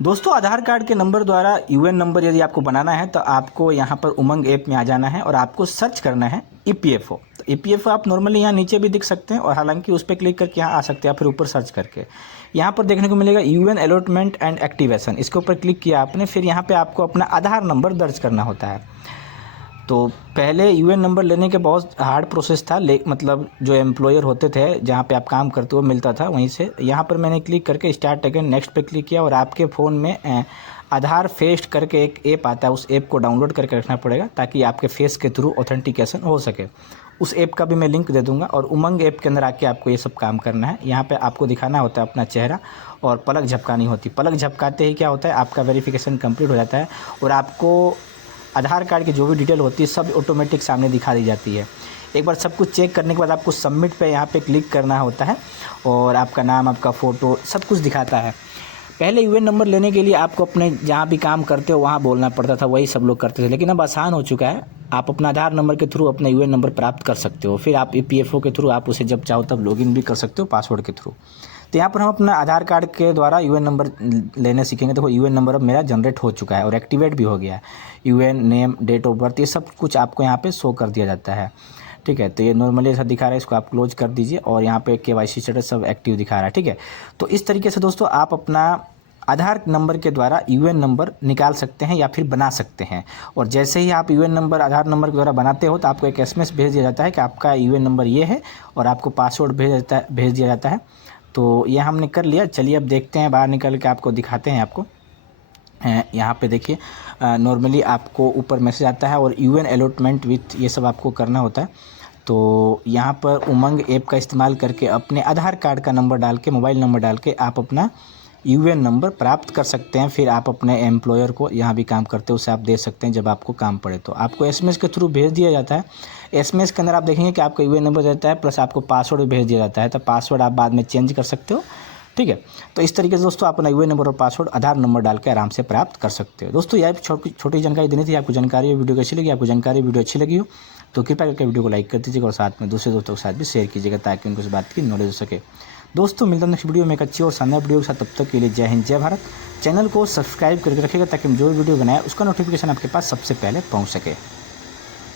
दोस्तों आधार कार्ड के नंबर द्वारा यूएन नंबर यदि आपको बनाना है तो आपको यहाँ पर उमंग ऐप में आ जाना है और आपको सर्च करना है ईपीएफओ। तो ईपीएफओ आप नॉर्मली यहाँ नीचे भी दिख सकते हैं और हालांकि उस पर क्लिक करके यहाँ आ सकते हैं या फिर ऊपर सर्च करके यहाँ पर देखने को मिलेगा यूएन अलॉटमेंट एंड एक्टिवेशन। इसके ऊपर क्लिक किया आपने, फिर यहाँ पर आपको अपना आधार नंबर दर्ज करना होता है। तो पहले यूएन नंबर लेने के बहुत हार्ड प्रोसेस था, मतलब जो एम्प्लॉयर होते थे जहाँ पे आप काम करते हो मिलता था वहीं से। यहाँ पर मैंने क्लिक करके स्टार्ट अगेन नेक्स्ट पे क्लिक किया और आपके फ़ोन में आधार फेस्ट करके एक ऐप आता है, उस ऐप को डाउनलोड करके रखना पड़ेगा ताकि आपके फेस के थ्रू ऑथेंटिकेशन हो सके। उस ऐप का भी मैं लिंक दे दूंगा और उमंग ऐप के अंदर आके आपको ये सब काम करना है। यहाँ पे आपको दिखाना होता है अपना चेहरा और पलक झपकानी होती है। पलक झपकाते ही क्या होता है, आपका वेरिफिकेशन कंप्लीट हो जाता है और आपको आधार कार्ड की जो भी डिटेल होती है सब ऑटोमेटिक सामने दिखा दी जाती है। एक बार सब कुछ चेक करने के बाद आपको सबमिट पे यहाँ पे क्लिक करना होता है और आपका नाम, आपका फ़ोटो सब कुछ दिखाता है। पहले यूएन नंबर लेने के लिए आपको अपने जहाँ भी काम करते हो वहाँ बोलना पड़ता था, वही सब लोग करते थे, लेकिन अब आसान हो चुका है। आप अपना आधार नंबर के थ्रू अपना यूएन नंबर प्राप्त कर सकते हो, फिर आप ईपीएफओ के थ्रू आप उसे जब चाहो तब लॉगिन भी कर सकते हो पासवर्ड के थ्रू। तो यहाँ पर हम अपना आधार कार्ड के द्वारा यूएन नंबर लेने सीखेंगे। देखो यूएन नंबर अब मेरा जनरेट हो चुका है और एक्टिवेट भी हो गया है। UN name, date of birth, ये सब कुछ आपको यहाँ पे शो कर दिया जाता है। ठीक है, तो ये नॉर्मली ऐसा दिखा रहा है, इसको आप क्लोज कर दीजिए और यहाँ पे केवाईसी स्टेटस सब एक्टिव दिखा रहा है। ठीक है, तो इस तरीके से दोस्तों आप अपना आधार नंबर के द्वारा यूएन नंबर निकाल सकते हैं या फिर बना सकते हैं। और जैसे ही आप यूएन नंबर आधार नंबर के द्वारा बनाते हो तो आपको एक एसएमएस भेज दिया जाता है कि आपका यूएन नंबर ये है और आपको पासवर्ड भेज दिया जाता है। तो ये हमने कर लिया। चलिए अब देखते हैं, बाहर निकल के आपको दिखाते हैं। आपको यहाँ पे देखिए नॉर्मली आपको ऊपर मैसेज आता है और यूएन अलॉटमेंट विथ ये सब आपको करना होता है। तो यहाँ पर उमंग ऐप का इस्तेमाल करके अपने आधार कार्ड का नंबर डाल के, मोबाइल नंबर डाल के आप अपना यूएन नंबर प्राप्त कर सकते हैं। फिर आप अपने एम्प्लॉयर को, यहाँ भी काम करते हो, उसे आप दे सकते हैं जब आपको काम पड़े। तो आपको एसएमएस के थ्रू भेज दिया जाता है। एसएमएस के अंदर आप देखेंगे कि आपका यूएन नंबर रहता है प्लस आपको पासवर्ड भी भेज दिया जाता है। तो पासवर्ड आप बाद में चेंज कर सकते हो। ठीक है, तो इस तरीके से दोस्तों अपना यूएन नंबर और पासवर्ड आधार नंबर डाल के आराम से प्राप्त कर सकते हो। दोस्तों यह छोटी जानकारी देनी थी आपको। जानकारी वीडियो अच्छी लगी, आपको जानकारी वीडियो अच्छी लगी हो तो कृपया करके वीडियो को लाइक कर दीजिएगा और साथ में दूसरे दोस्तों के साथ भी शेयर कीजिएगा ताकि उनको इस बात की नॉलेज हो सके। दोस्तों मिलता हूं नेक्स्ट वीडियो में एक अच्छी और शानदार वीडियो के साथ। तब तक के लिए जय हिंद, जय भारत। चैनल को सब्सक्राइब करके रखिएगा ताकि हम जो वीडियो बनाए उसका नोटिफिकेशन आपके पास सबसे पहले पहुंच सके।